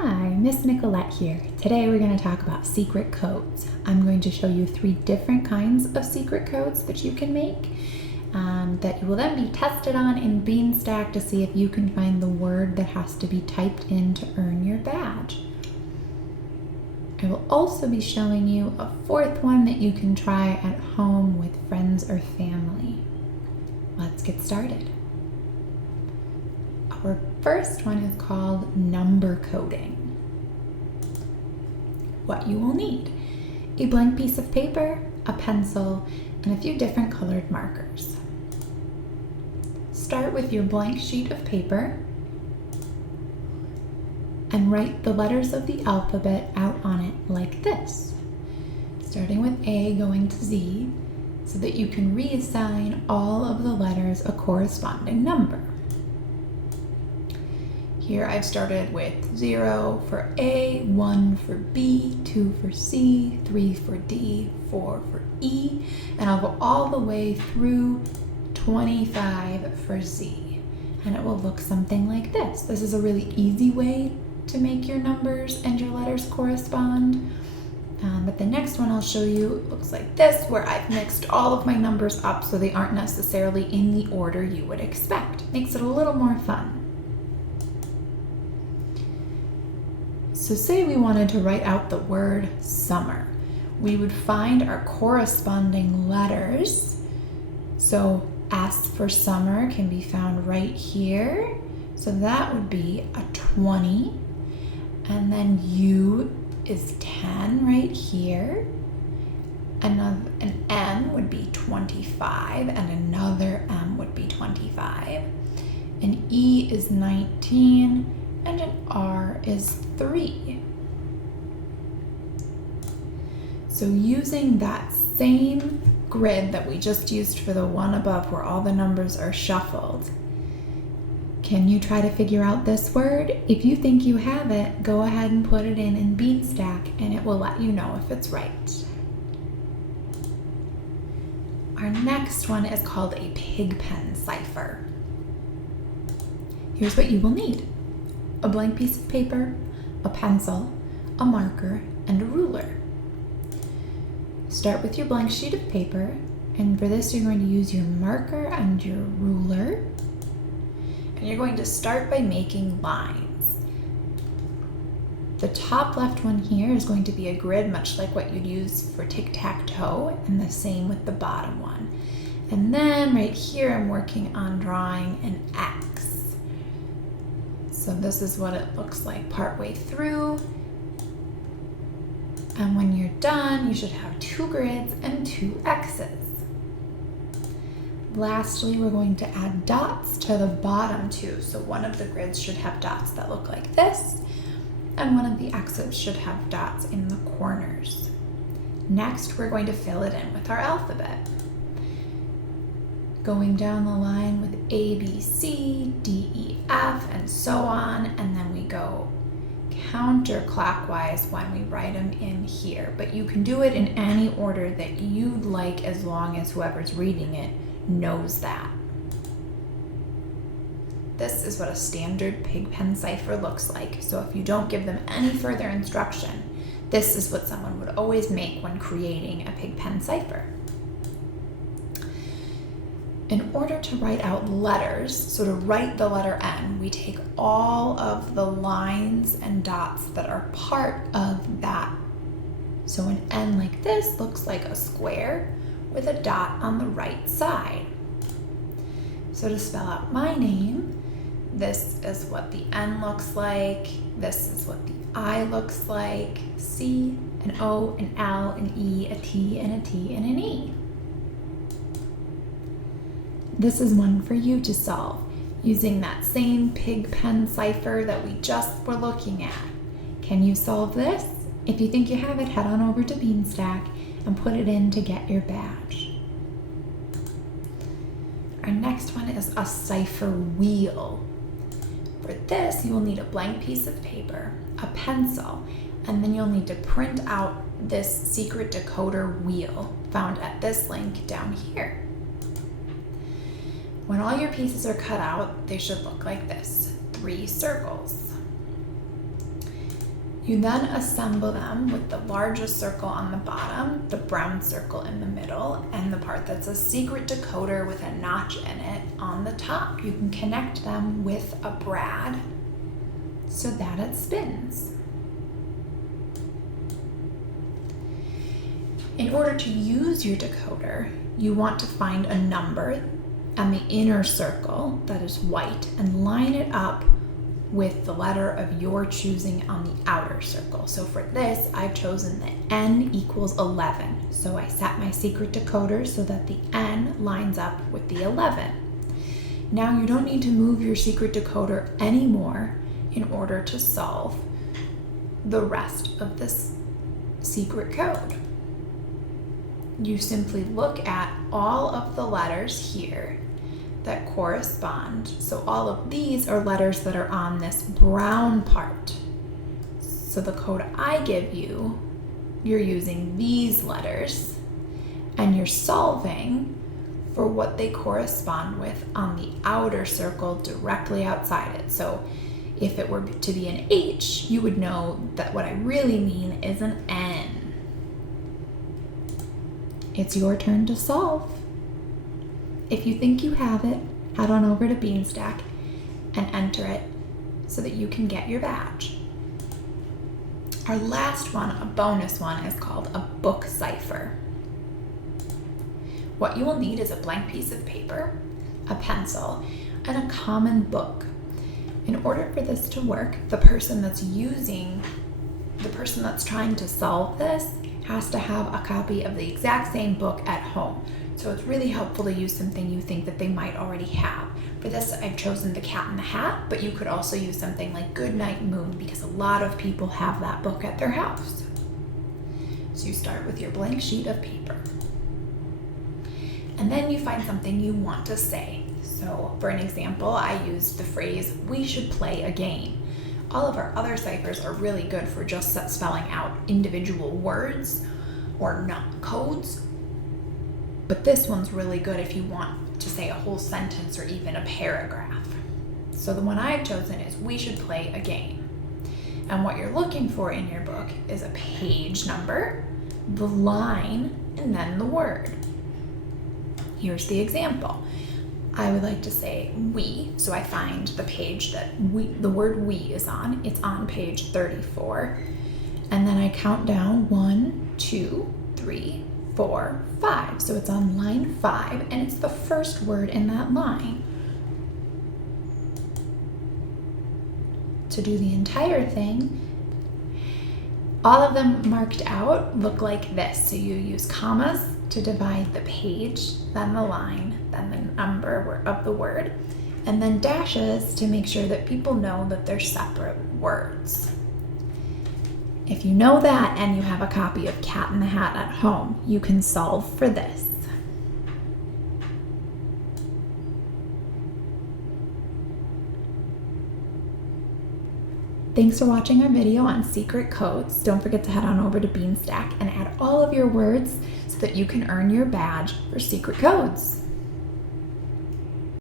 Hi, Miss Nicolette here. Today we're going to talk about secret codes. I'm going to show you 3 different kinds of secret codes that you can make that will then be tested on in Beanstack to see if you can find the word that has to be typed in to earn your badge. I will also be showing you a 4th one that you can try at home with friends or family. Let's get started. Our first one is called number coding. What you will need: a blank piece of paper, a pencil, and a few different colored markers. Start with your blank sheet of paper and write the letters of the alphabet out on it like this, starting with A going to Z, so that you can reassign all of the letters a corresponding number. Here I've started with 0 for A, 1 for B, 2 for C, 3 for D, 4 for E, and I'll go all the way through 25 for Z. And it will look something like this. This is a really easy way to make your numbers and your letters correspond. But the next one I'll show you looks like this, where I've mixed all of my numbers up so they aren't necessarily in the order you would expect. Makes it a little more fun. So say we wanted to write out the word summer. We would find our corresponding letters. So S for summer can be found right here. So that would be a 20. And then U is 10 right here. An M would be 25, and another M would be 25. An E is 19, and an R is 3. So using that same grid that we just used for the one above where all the numbers are shuffled, can you try to figure out this word? If you think you have it, go ahead and put it in Beanstack and it will let you know if it's right. Our next one is called a pig pen cipher. Here's what you will need: a blank piece of paper, a pencil, a marker, and a ruler. Start with your blank sheet of paper, and for this you're going to use your marker and your ruler. And you're going to start by making lines. The top left one here is going to be a grid, much like what you'd use for tic-tac-toe, and the same with the bottom one. And then right here I'm working on drawing an X. So this is what it looks like partway through. And when you're done, you should have 2 grids and 2 X's. Lastly, we're going to add dots to the bottom too. So one of the grids should have dots that look like this, and one of the X's should have dots in the corners. Next, we're going to fill it in with our alphabet. Going down the line with A, B, C, D, E, F, and so on, and then we go counterclockwise when we write them in here. But you can do it in any order that you'd like, as long as whoever's reading it knows that. This is what a standard pig pen cipher looks like. So if you don't give them any further instruction, this is what someone would always make when creating a pig pen cipher. In order to write out letters, so to write the letter N, we take all of the lines and dots that are part of that. So an N like this looks like a square with a dot on the right side. So to spell out my name, this is what the N looks like, this is what the I looks like: C, an O, an L, an E, a T, and a T, and an E. This is one for you to solve using that same pig pen cipher that we just were looking at. Can you solve this? If you think you have it, head on over to Beanstack and put it in to get your badge. Our next one is a cipher wheel. For this, you will need a blank piece of paper, a pencil, and then you'll need to print out this secret decoder wheel found at this link down here. When all your pieces are cut out, they should look like this: 3 circles. You then assemble them with the largest circle on the bottom, the brown circle in the middle, and the part that's a secret decoder with a notch in it on the top. You can connect them with a brad so that it spins. In order to use your decoder, you want to find a number on the inner circle that is white and line it up with the letter of your choosing on the outer circle. So for this, I've chosen the N equals 11. So I set my secret decoder so that the N lines up with the 11. Now you don't need to move your secret decoder anymore in order to solve the rest of this secret code. You simply look at all of the letters here that correspond. So all of these are letters that are on this brown part. So the code I give you, you're using these letters and you're solving for what they correspond with on the outer circle directly outside it. So if it were to be an H, you would know that what I really mean is an N. It's your turn to solve. If you think you have it, head on over to Beanstack and enter it so that you can get your badge. Our last one, a bonus one, is called a book cipher. What you will need is a blank piece of paper, a pencil, and a common book. In order for this to work, the person that's trying to solve this has to have a copy of the exact same book at home. So it's really helpful to use something you think that they might already have. For this, I've chosen The Cat in the Hat, but you could also use something like Goodnight Moon because a lot of people have that book at their house. So you start with your blank sheet of paper. And then you find something you want to say. So for an example, I used the phrase, "We should play a game." All of our other ciphers are really good for just spelling out individual words or not codes. But this one's really good if you want to say a whole sentence or even a paragraph. So the one I've chosen is, "We should play a game." And what you're looking for in your book is a page number, the line, and then the word. Here's the example. I would like to say "we," so I find the page that the word "we" is on. It's on page 34. And then I count down 1, 2, 3, 4, 5. So it's on line 5, and it's the first word in that line. To do the entire thing, all of them marked out look like this. So you use commas to divide the page, then the line, then the number of the word, and then dashes to make sure that people know that they're separate words. If you know that and you have a copy of Cat in the Hat at home, you can solve for this. Thanks for watching our video on secret codes. Don't forget to head on over to Beanstack and add all of your words so that you can earn your badge for secret codes.